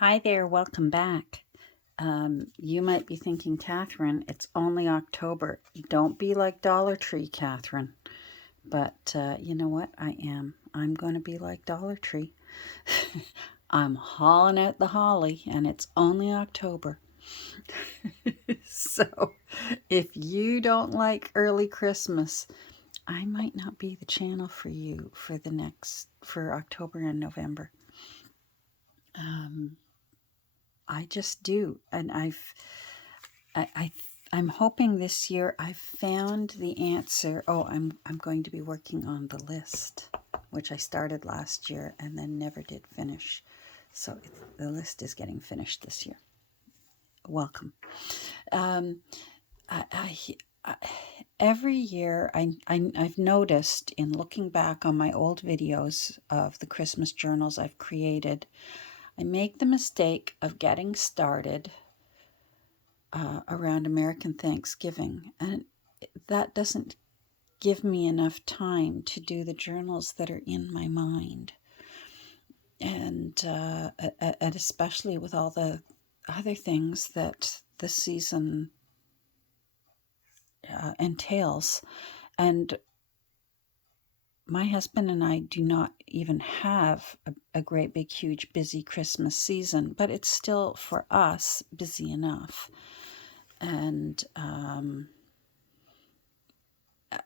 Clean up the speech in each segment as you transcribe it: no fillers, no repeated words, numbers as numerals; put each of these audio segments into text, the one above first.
Hi there, welcome back. You might be thinking, Catherine, it's only October. Don't be like Dollar Tree, Catherine. But you know what? I am. I'm going to be like Dollar Tree. I'm hauling out the holly, and it's only October. So if you don't like early Christmas, I might not be the channel for you for October and November. Um, I just do, and I'm hoping this year I've found the answer. Oh, I'm going to be working on the list, which I started last year and then never did finish. So the list is getting finished this year. Welcome. Um, I every year I've noticed in looking back on my old videos of the Christmas journals I've created, I make the mistake of getting started around American Thanksgiving, and that doesn't give me enough time to do the journals that are in my mind, and especially with all the other things that the season entails. And my husband and I do not even have a great big huge busy Christmas season, but it's still for us busy enough. And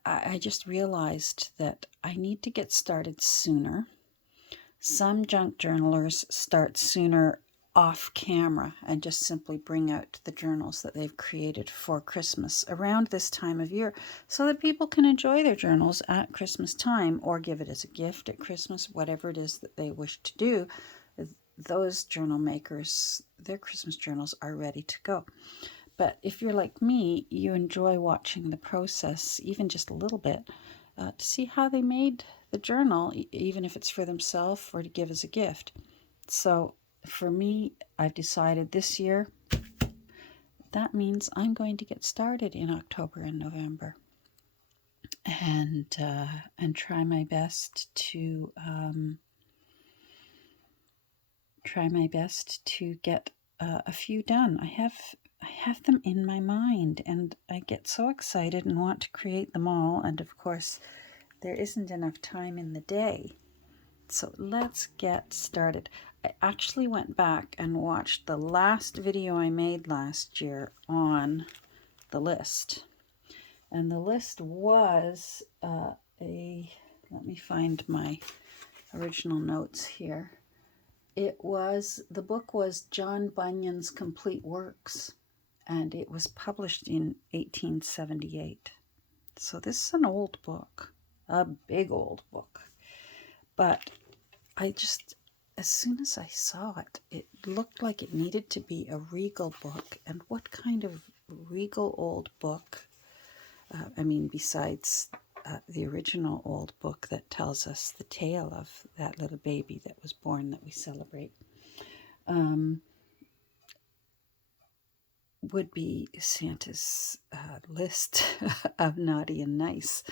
I just realized that I need to get started sooner. Some junk journalers start sooner off camera and just simply bring out the journals that they've created for Christmas around this time of year so that people can enjoy their journals at Christmas time or give it as a gift at Christmas, whatever it is that they wish to do. Those journal makers, their Christmas journals are ready to go. But if you're like me, you enjoy watching the process, even just a little bit, to see how they made the journal, even if it's for themselves or to give as a gift. So for me, I've decided this year that means I'm going to get started in October and November, and try my best to get a few done. I have them in my mind, and I get so excited and want to create them all. And of course, there isn't enough time in the day. So let's get started. I actually went back and watched the last video I made last year on the list. And the list was let me find my original notes here. The book was John Bunyan's Complete Works, and it was published in 1878. So this is an old book, a big old book. But as soon as I saw it, it looked like it needed to be a regal book. And what kind of regal old book? Besides the original old book that tells us the tale of that little baby that was born that we celebrate, would be Santa's list of naughty and nice,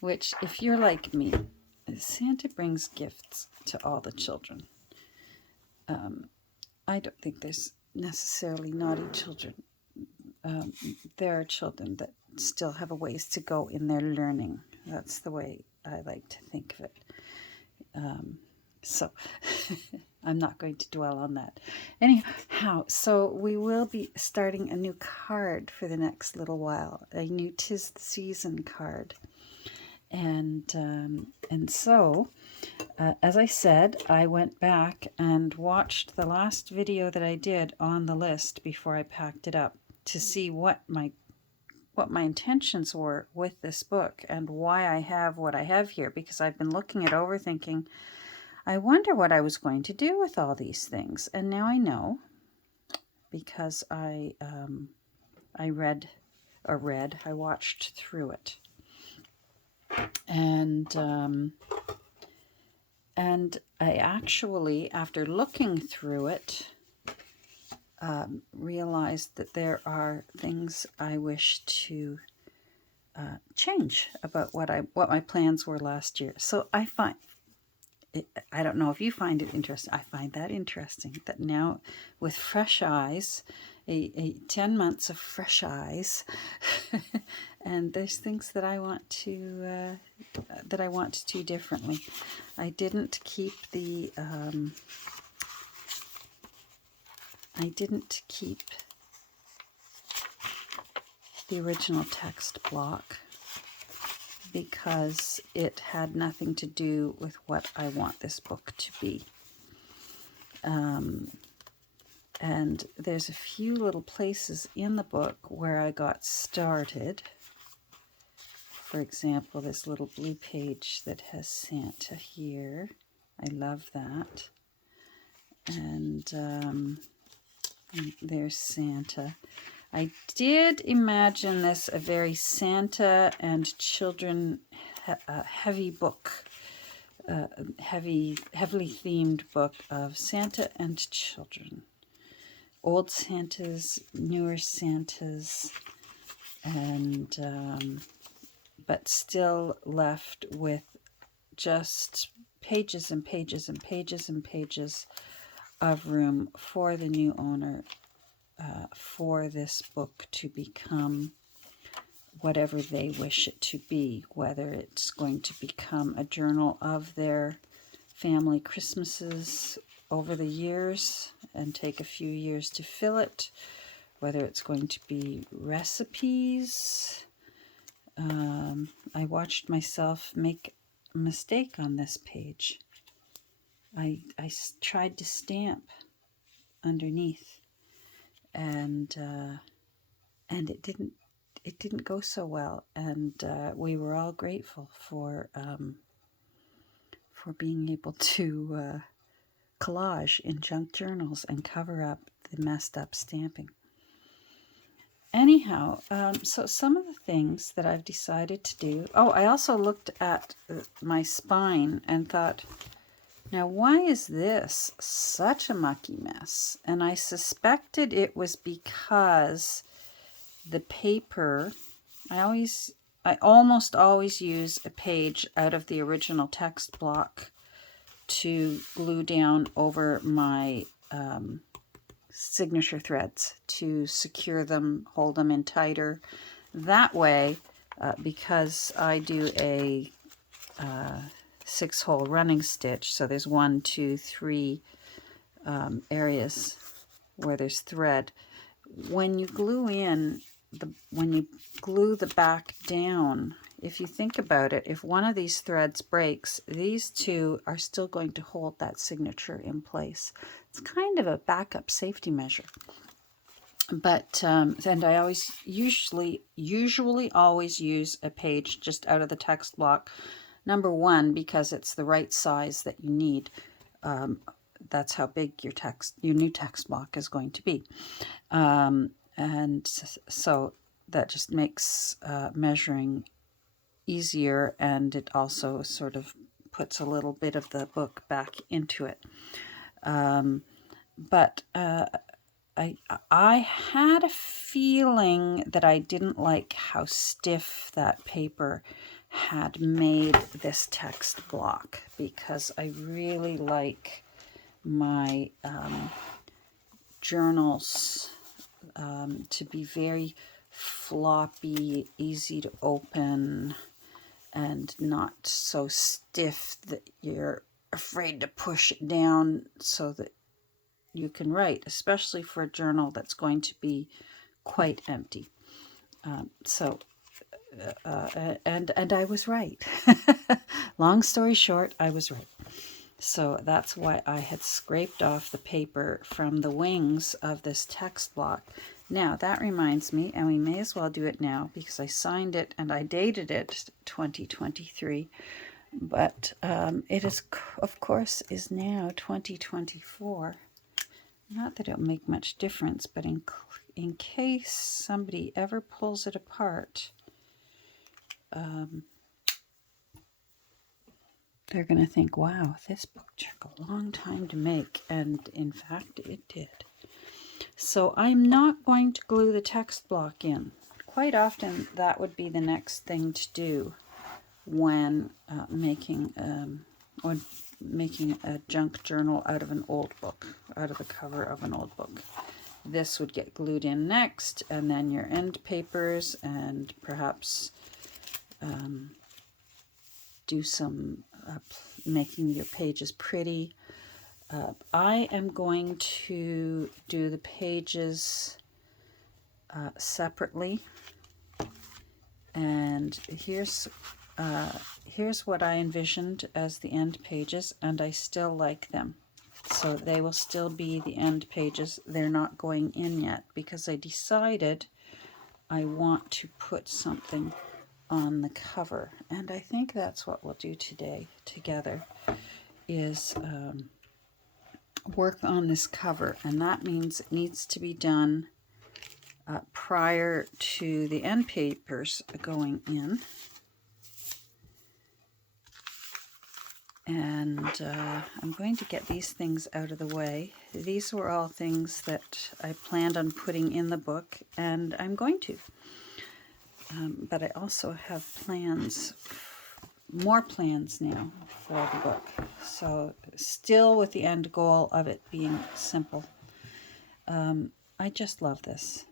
which, if you're like me, Santa brings gifts to all the children. I don't think there's necessarily naughty children. There are children that still have a ways to go in their learning. That's the way I like to think of it. So I'm not going to dwell on that. Anyhow, so we will be starting a new card for the next little while, a new 'Tis the Season card. And so, as I said, I went back and watched the last video that I did on the list before I packed it up to see what my intentions were with this book and why I have what I have here, because I've been looking it over thinking, I wonder what I was going to do with all these things. And now I know, because I watched through it. And I actually, after looking through it, realized that there are things I wish to change about what my plans were last year. So I find I don't know if you find it interesting. I find that interesting that now with fresh eyes, a 10 months of fresh eyes, and there's things that I want to do differently. I didn't keep the original text block because it had nothing to do with what I want this book to be. And there's a few little places in the book where I got started. For example, this little blue page that has Santa here. I love that. And there's Santa. I did imagine this a very Santa and children heavy book, heavily themed book of Santa and children. Old Santas, newer Santas, and but still left with just pages and pages and pages and pages of room for the new owner, for this book to become whatever they wish it to be, whether it's going to become a journal of their family Christmases over the years and take a few years to fill it, whether it's going to be recipes. I watched myself make a mistake on this page. I tried to stamp underneath, and it didn't go so well, and we were all grateful for being able to collage in junk journals and cover up the messed up stamping. Anyhow, so some of the things that I've decided to do. Oh, I also looked at my spine and thought, now why is this such a mucky mess? And I suspected it was because the paper, I almost always use a page out of the original text block to glue down over my signature threads to secure them, hold them in tighter. That way, because I do a 6-hole running stitch, so there's 1, 2, 3 areas where there's thread. When you glue the back down, if you think about it, if one of these threads breaks, these two are still going to hold that signature in place. It's kind of a backup safety measure. But and I usually always use a page just out of the text block. Number one, because it's the right size that you need. That's how big your new text block is going to be. And so that just makes measuring easier, and it also sort of puts a little bit of the book back into it. But I had a feeling that I didn't like how stiff that paper had made this text block, because I really like my journals to be very floppy, easy to open, and not so stiff that you're afraid to push it down so that you can write, especially for a journal that's going to be quite empty. And I was right. Long story short, I was right. So that's why I had scraped off the paper from the wings of this text block. Now, that reminds me, and we may as well do it now, because I signed it and I dated it 2023. But it is, of course, is now 2024. Not that it'll make much difference, but in case somebody ever pulls it apart, they're going to think, wow, this book took a long time to make. And in fact, it did. So I'm not going to glue the text block in. Quite often, that would be the next thing to do when making, when making a junk journal out of an old book, out of the cover of an old book. This would get glued in next, and then your end papers, and perhaps do some making your pages pretty. I am going to do the pages separately, and here's what I envisioned as the end pages, and I still like them. So they will still be the end pages. They're not going in yet because I decided I want to put something on the cover, and I think that's what we'll do today together, is work on this cover, and that means it needs to be done prior to the end papers going in. And I'm going to get these things out of the way. These were all things that I planned on putting in the book, and I'm going to. But I also have plans, more plans now for the book. So still with the end goal of it being simple. I just love this.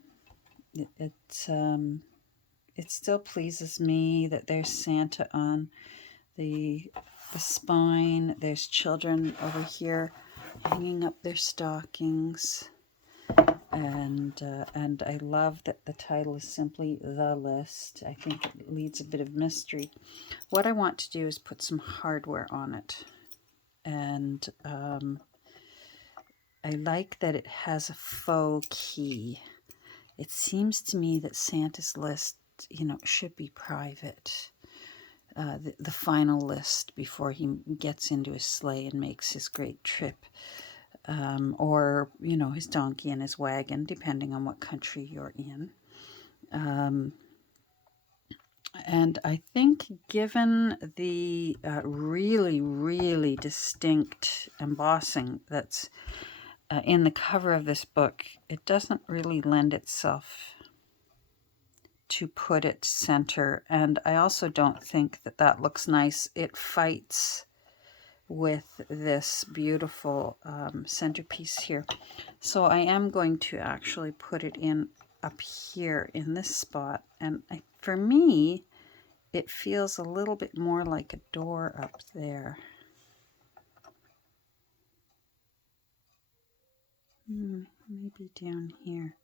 It still pleases me that there's Santa on the spine. There's children over here hanging up their stockings. And I love that the title is simply The List. I think it leads a bit of mystery. What I want to do is put some hardware on it. And I like that it has a faux key. It seems to me that Santa's list, should be private. The final list before he gets into his sleigh and makes his great trip. Or, his donkey and his wagon, depending on what country you're in. And I think given the really, really distinct embossing that's in the cover of this book, it doesn't really lend itself to put it center. And I also don't think that that looks nice. It fights with this beautiful centerpiece here. So I am going to actually put it in up here in this spot. And for me, it feels a little bit more like a door up there. Maybe down here.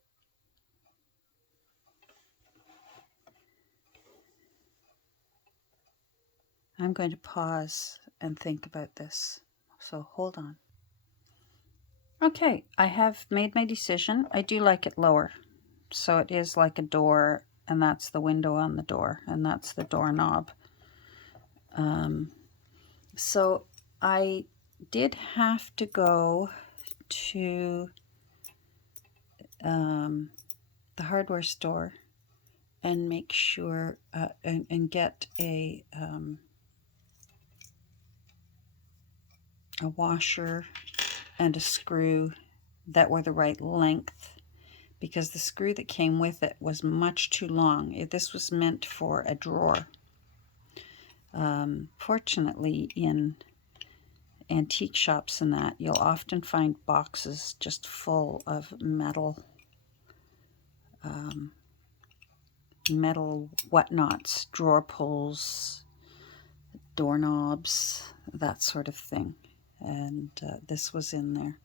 I'm going to pause and think about this. So hold on. Okay, I have made my decision. I do like it lower. So it is like a door, and that's the window on the door, and that's the doorknob. So I did have to go to the hardware store and make sure and get a washer and a screw that were the right length, because the screw that came with it was much too long. This was meant for a drawer. Fortunately, in antique shops and that, you'll often find boxes just full of metal whatnots, drawer pulls, doorknobs, that sort of thing. And this was in there.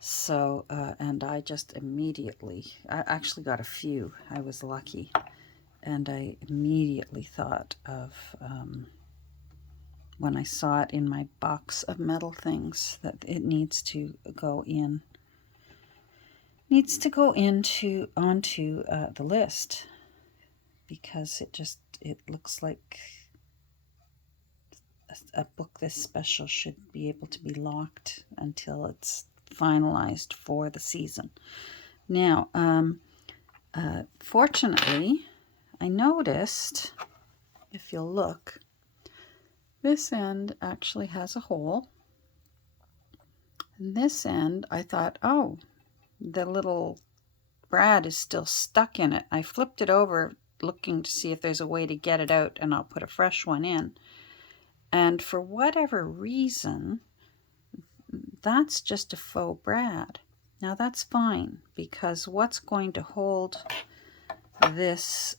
So, and I just immediately, I actually got a few. I was lucky. And I immediately thought of, when I saw it in my box of metal things, that it needs to go in. Needs to go onto the list, because it looks like a book this special should be able to be locked until it's finalized for the season. Now, fortunately, I noticed, if you'll look, this end actually has a hole. And this end, I thought, oh, the little brad is still stuck in it. I flipped it over looking to see if there's a way to get it out, and I'll put a fresh one in. And for whatever reason, that's just a faux brad. Now that's fine, because what's going to hold this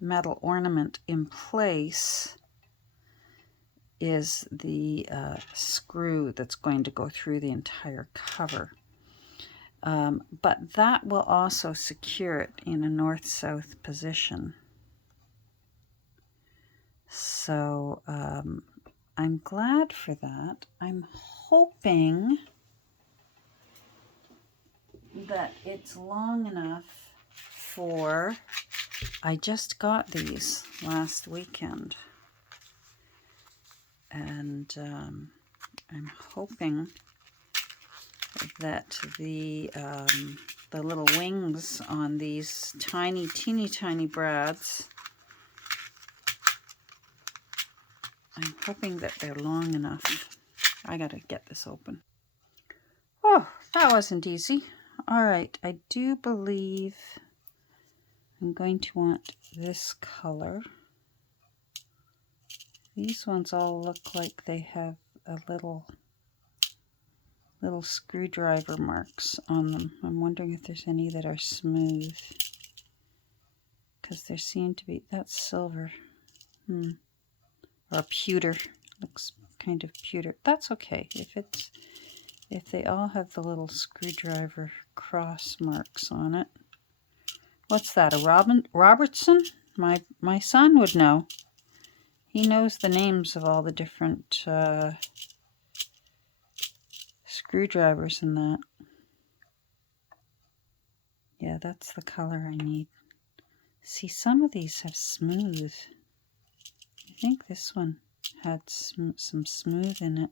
metal ornament in place is the screw that's going to go through the entire cover. But that will also secure it in a north-south position. So I'm glad for that. I'm hoping that it's long enough for... I just got these last weekend, and I'm hoping that the little wings on these teeny tiny brads, I'm hoping that they're long enough. I gotta get this open. Oh, that wasn't easy. All right, I do believe I'm going to want this color. These ones all look like they have a little screwdriver marks on them. I'm wondering if there's any that are smooth, because there seem to be... That's silver. Or pewter. Looks kind of pewter. That's okay. If they all have the little screwdriver cross marks on it. What's that? A Robertson? My son would know. He knows the names of all the different screwdrivers and that. Yeah, that's the color I need. See, some of these have smooth. I think this one had some smooth in it.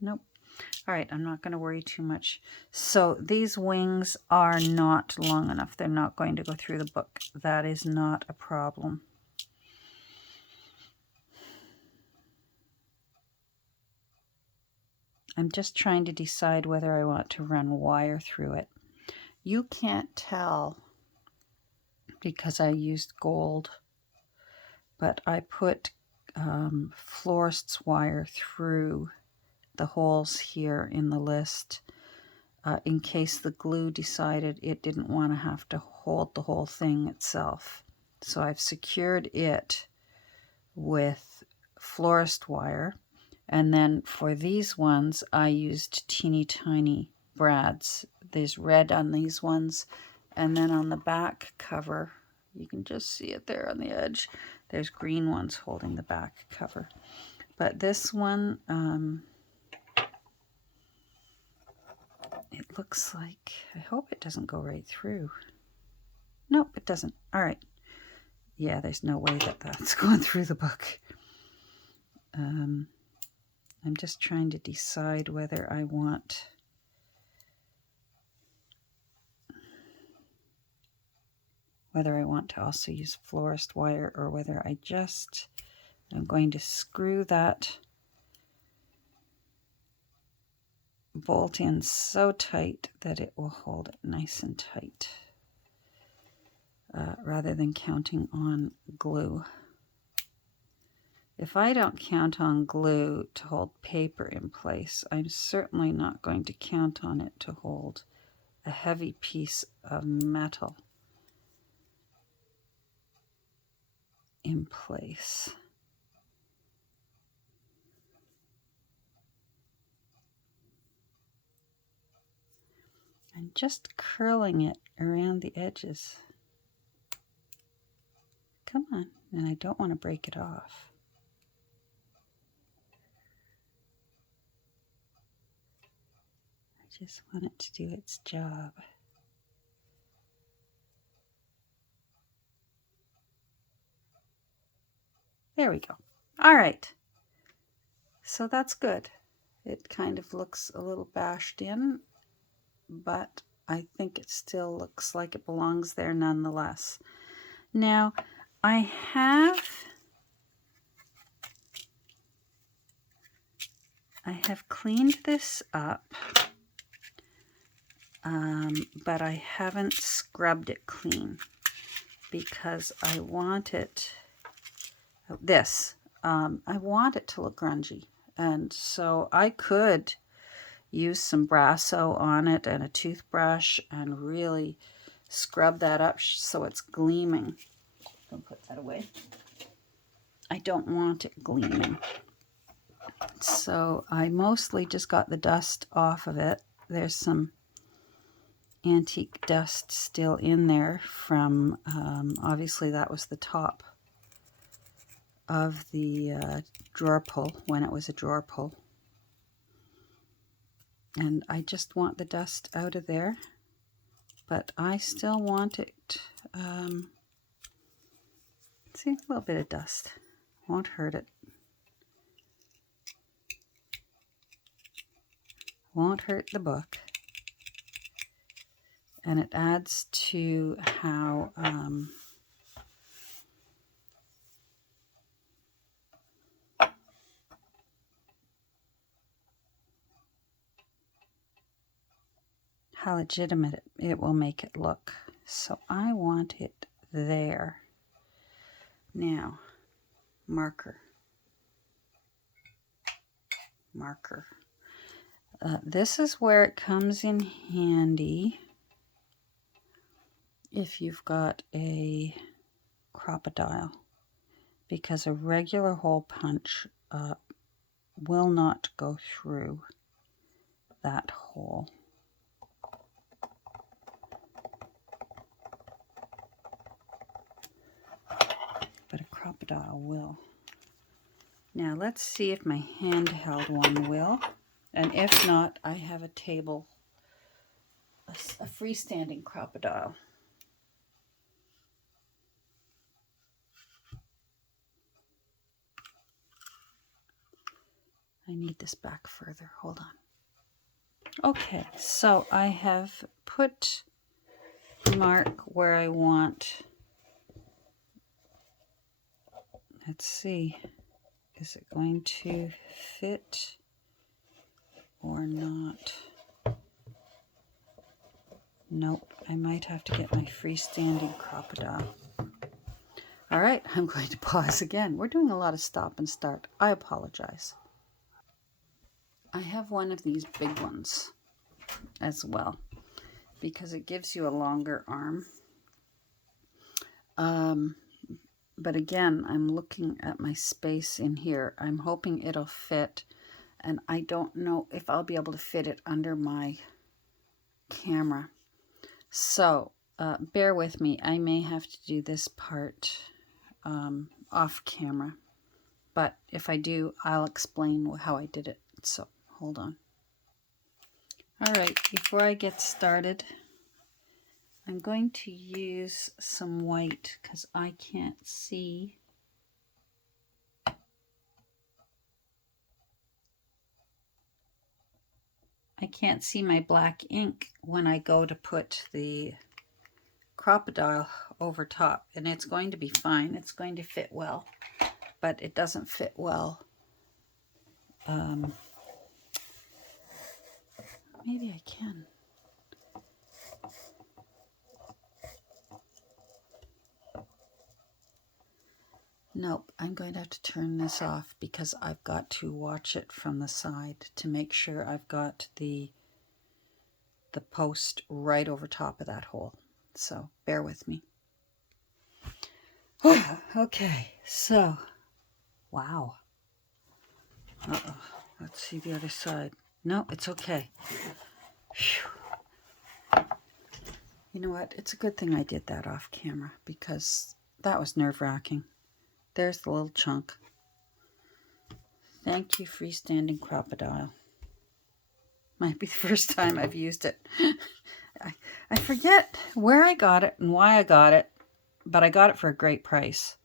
Nope. All right, I'm not going to worry too much. So these wings are not long enough. They're not going to go through the book. That is not a problem. I'm just trying to decide whether I want to run wire through it. You can't tell because I used gold, but I put florist's wire through the holes here in the list in case the glue decided it didn't want to have to hold the whole thing itself. So I've secured it with florist wire, and then for these ones I used teeny tiny brads. There's red on these ones, and then on the back cover, you can just see it there on the edge, there's green ones holding the back cover. But this one, it looks like, I hope it doesn't go right through. Nope, it doesn't. All right. Yeah, there's no way that that's going through the book. I'm just trying to decide whether I want to also use florist wire, or whether I just am going to screw that bolt in so tight that it will hold it nice and tight, rather than counting on glue. If I don't count on glue to hold paper in place, I'm certainly not going to count on it to hold a heavy piece of metal in place. I'm just curling it around the edges. Come on, and I don't want to break it off. I just want it to do its job. There we go. All right. So that's good. It kind of looks a little bashed in, but I think it still looks like it belongs there nonetheless. Now, I have cleaned this up, but I haven't scrubbed it clean because I want it this. I want it to look grungy. And so I could use some Brasso on it and a toothbrush and really scrub that up so it's gleaming. I'll put that away. I don't want it gleaming. So I mostly just got the dust off of it. There's some antique dust still in there from, obviously that was the top of the drawer pull when it was a drawer pull. And I just want the dust out of there, but I still want it, see, a little bit of dust, won't hurt it. Won't hurt the book. And it adds to how legitimate it will make it look. So I want it there. Now, marker. This is where it comes in handy if you've got a Crop-A-Dile, because a regular hole punch will not go through that hole. But a Crop-A-Dile will. Now let's see if my handheld one will. And if not, I have a table, a freestanding Crop-A-Dile. I need this back further. Hold on. Okay, so I have put mark where I want. Let's see. Is it going to fit or not? Nope, I might have to get my freestanding Crop-A-Dile. All right, I'm going to pause again. We're doing a lot of stop and start. I apologize. I have one of these big ones as well because it gives you a longer arm. But again, I'm looking at my space in here. I'm hoping it'll fit, and I don't know if I'll be able to fit it under my camera. So bear with me. I may have to do this part off camera, but if I do, I'll explain how I did it. So hold on. All right, before I get started, I'm going to use some white because I can't see. I can't see my black ink when I go to put the Crop-A-Dile over top, and it's going to be fine. It's going to fit well, but it doesn't fit well. Maybe I can. Nope, I'm going to have to turn this off because I've got to watch it from the side to make sure I've got the post right over top of that hole. So bear with me. Okay, so, wow. Uh-oh, let's see the other side. No, it's okay. Whew. You know what? It's a good thing I did that off camera because that was nerve-wracking. There's the little chunk. Thank you, freestanding Crop-A-Dile. Might be the first time I've used it. I forget where I got it and why I got it, but I got it for a great price.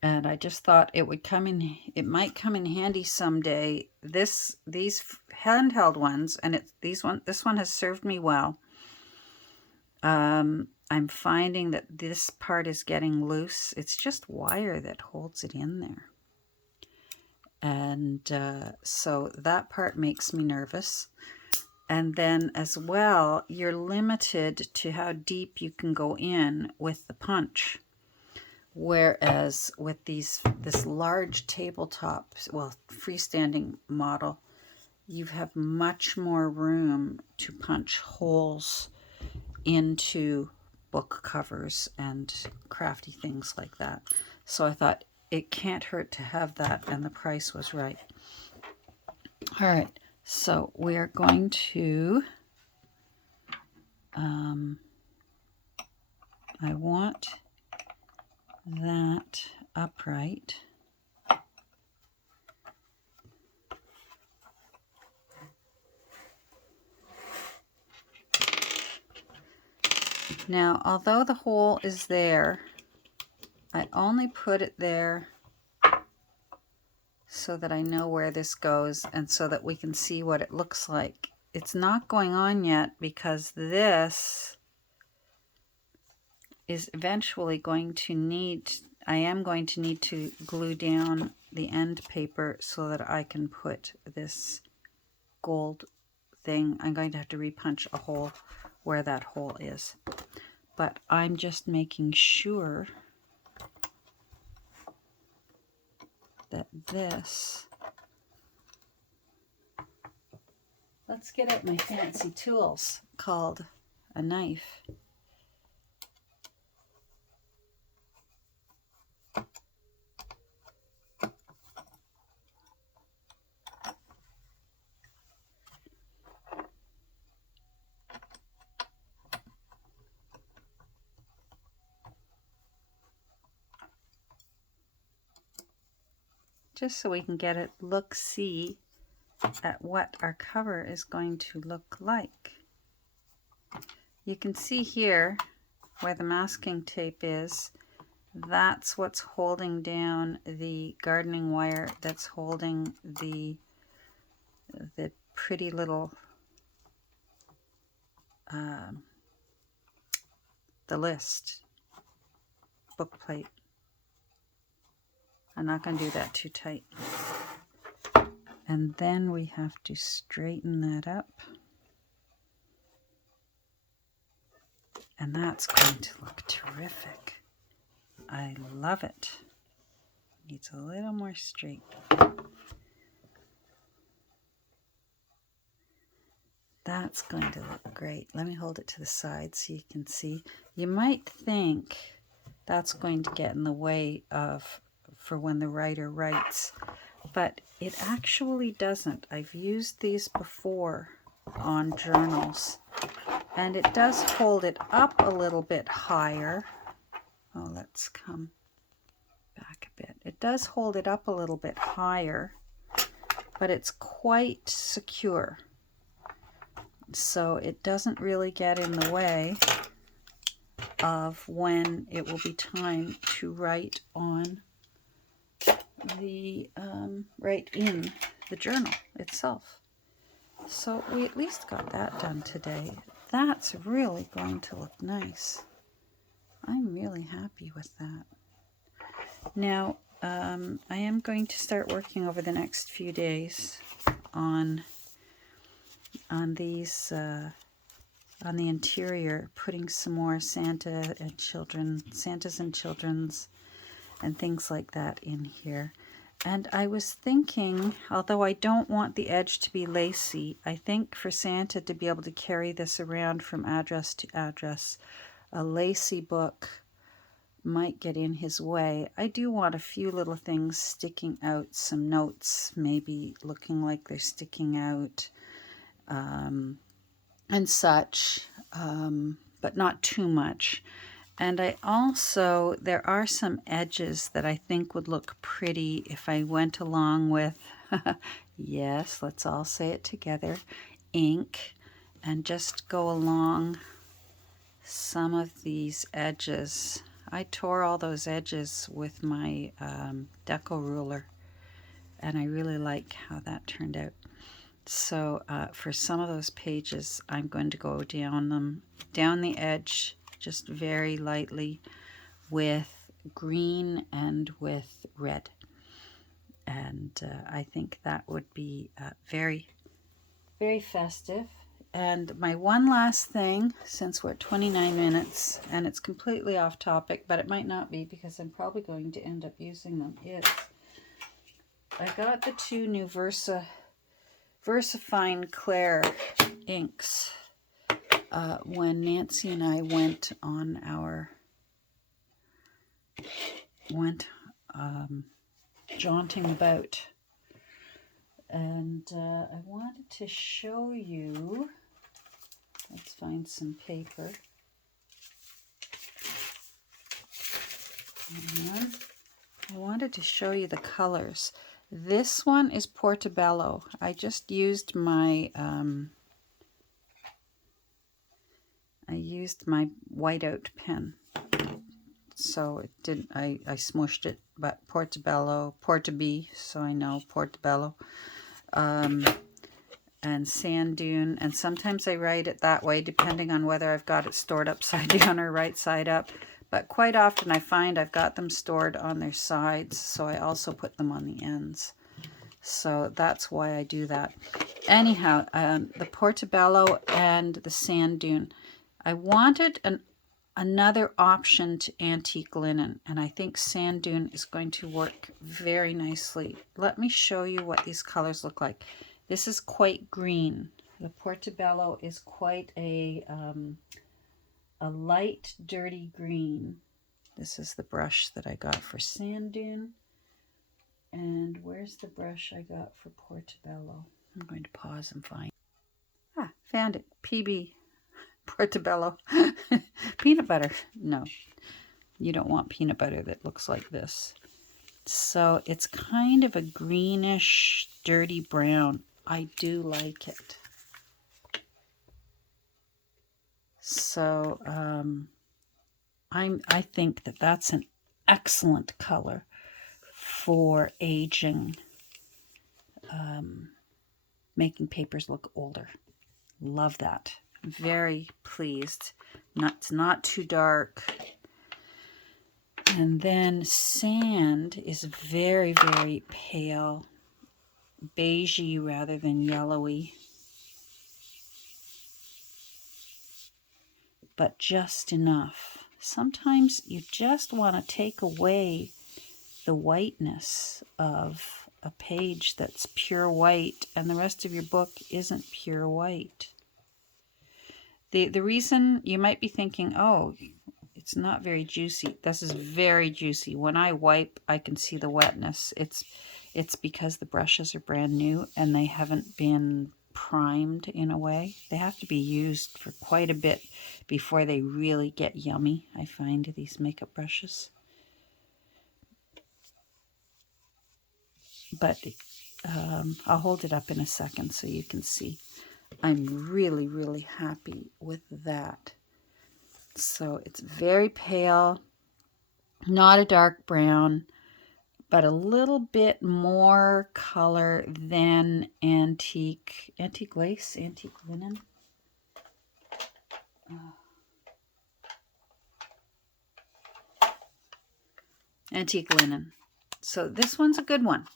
And I just thought it would come in, it might come in handy someday. These handheld ones, and this one has served me well. I'm finding that this part is getting loose. It's just wire that holds it in there. And so that part makes me nervous. And then as well, you're limited to how deep you can go in with the punch. Whereas with this large tabletop, well, freestanding model, you have much more room to punch holes into book covers and crafty things like that. So I thought it can't hurt to have that, and the price was right. All right, so we are going to, I want that upright. Now, although the hole is there, I only put it there so that I know where this goes and so that we can see what it looks like. It's not going on yet because this is eventually going to need, I am going to need to glue down the end paper so that I can put this gold thing. I'm going to have to repunch a hole where that hole is. But I'm just making sure that this, let's get out my fancy tools called a knife. Just so we can get a look-see at what our cover is going to look like. You can see here where the masking tape is. That's what's holding down the gardening wire that's holding the pretty little the list book plate. I'm not going to do that too tight. And then we have to straighten that up. And that's going to look terrific. I love it. Needs a little more straight. That's going to look great. Let me hold it to the side so you can see. You might think that's going to get in the way of for when the writer writes, but it actually doesn't. I've used these before on journals, and it does hold it up a little bit higher. Oh, let's come back a bit. It does hold it up a little bit higher, but it's quite secure. So it doesn't really get in the way of when it will be time to write on the write in the journal itself. So we at least got that done today. That's really going to look nice. I'm really happy with that. Now I am going to start working over the next few days on these on the interior, putting some more Santas and children's and things like that in here. And I was thinking, although I don't want the edge to be lacy, I think for Santa to be able to carry this around from address to address, a lacy book might get in his way. I do want a few little things sticking out, some notes maybe looking like they're sticking out, and such, but not too much. And I also, there are some edges that I think would look pretty if I went along with, yes, let's all say it together, ink, and just go along some of these edges. I tore all those edges with my deco ruler, and I really like how that turned out. So for some of those pages, I'm going to go down the edge, just very lightly with green and with red. And I think that would be very, very festive And my one last thing, since we're at 29 minutes, and it's completely off topic, but it might not be because I'm probably going to end up using them, is I got the two new VersaFine Clair inks when Nancy and I went on our jaunting about, and I wanted to show you. Let's find some paper. And I wanted to show you the colors. This one is Portobello. I just used my whiteout pen, so it didn't. I smushed it, but Portobello, Portabee, so I know Portobello. And Sand Dune, and sometimes I write it that way depending on whether I've got it stored upside down or right side up, but quite often I find I've got them stored on their sides, so I also put them on the ends. So that's why I do that. Anyhow, the Portobello and the Sand Dune, I wanted another option to antique linen, and I think Sand Dune is going to work very nicely. Let me show you what these colors look like. This is quite green. The Portobello is quite a light, dirty green. This is the brush that I got for Sand Dune. And where's the brush I got for Portobello? I'm going to pause and find. Found it. PB Portobello. Peanut butter. No, you don't want peanut butter that looks like this. So it's kind of a greenish, dirty brown. I do like it. So I think that that's an excellent color for aging, making papers look older. Love that. Very pleased. It's not too dark. And then Sand is very, very pale, beigey rather than yellowy, but just enough. Sometimes you just want to take away the whiteness of a page that's pure white and the rest of your book isn't pure white. The reason you might be thinking, oh, it's not very juicy. This is very juicy. When I wipe, I can see the wetness. It's because the brushes are brand new and they haven't been primed in a way. They have to be used for quite a bit before they really get yummy, I find, these makeup brushes. But I'll hold it up in a second so you can see. I'm really, really happy with that. So it's very pale, not a dark brown, but a little bit more color than antique lace, antique linen. Antique linen. So this one's a good one.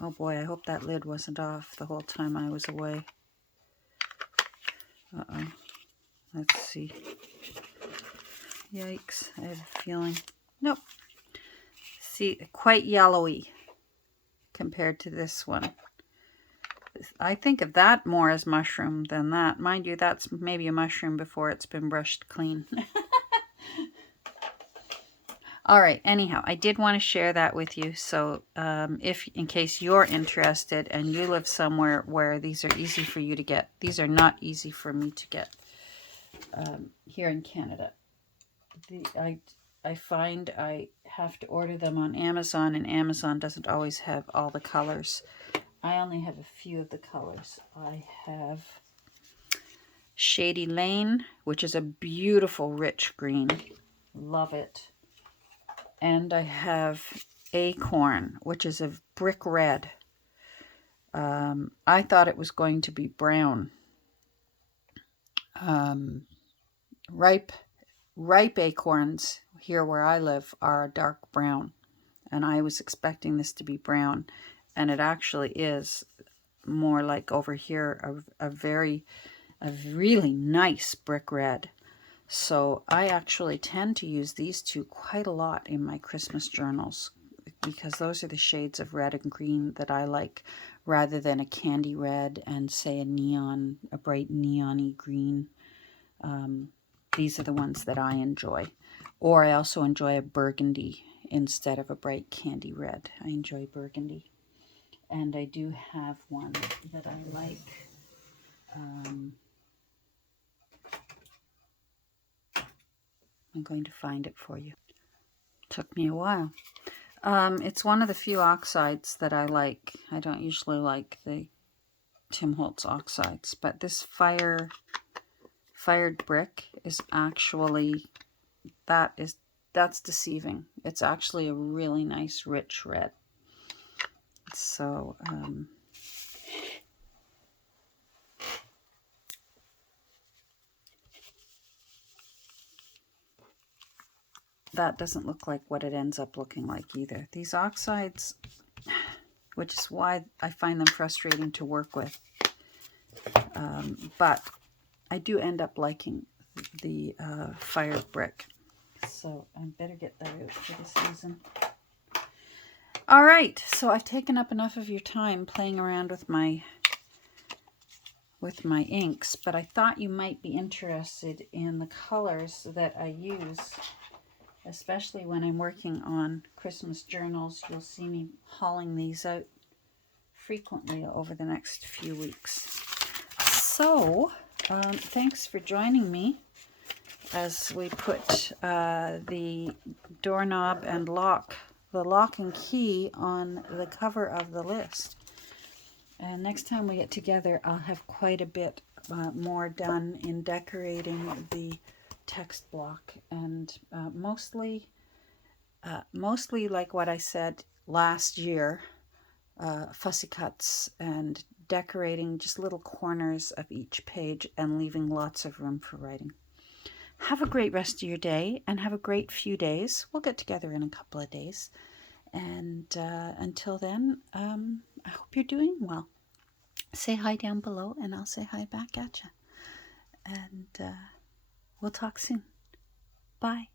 Oh boy, I hope that lid wasn't off the whole time I was away. Uh-oh. Let's see. Yikes, I have a feeling. Nope. See, quite yellowy compared to this one. I think of that more as mushroom than that. Mind you, that's maybe a mushroom before it's been brushed clean. All right, anyhow, I did want to share that with you. So if in case you're interested and you live somewhere where these are easy for you to get, these are not easy for me to get here in Canada. I find I have to order them on Amazon, and Amazon doesn't always have all the colors. I only have a few of the colors. I have Shady Lane, which is a beautiful rich green. Love it. And I have Acorn, which is a brick red. I thought it was going to be brown. Ripe acorns here where I live are dark brown, and I was expecting this to be brown, and it actually is more like over here a very a really nice brick red. So I actually tend to use these two quite a lot in my Christmas journals because those are the shades of red and green that I like, rather than a candy red and say a bright neon-y green. These are the ones that I enjoy. Or I also enjoy a burgundy instead of a bright candy red. I enjoy burgundy. And I do have one that I like. I'm going to find it for you. Took me a while. It's one of the few oxides that I like. I don't usually like the Tim Holtz oxides, but this fired brick is actually, that's deceiving. It's actually a really nice rich red. So that doesn't look like what it ends up looking like either. These oxides, which is why I find them frustrating to work with, but I do end up liking the fired brick. So I better get that out for the season. All right, so I've taken up enough of your time playing around with my inks, but I thought you might be interested in the colors that I use, especially when I'm working on Christmas journals. You'll see me hauling these out frequently over the next few weeks. So thanks for joining me as we put the doorknob and the lock and key on the cover of the list. And next time we get together, I'll have quite a bit more done in decorating the text block, and mostly like what I said last year, fussy cuts and decorating just little corners of each page and leaving lots of room for writing. Have a great rest of your day, and have a great few days. We'll get together in a couple of days. And until then, I hope you're doing well. Say hi down below, and I'll say hi back at you. And we'll talk soon. Bye.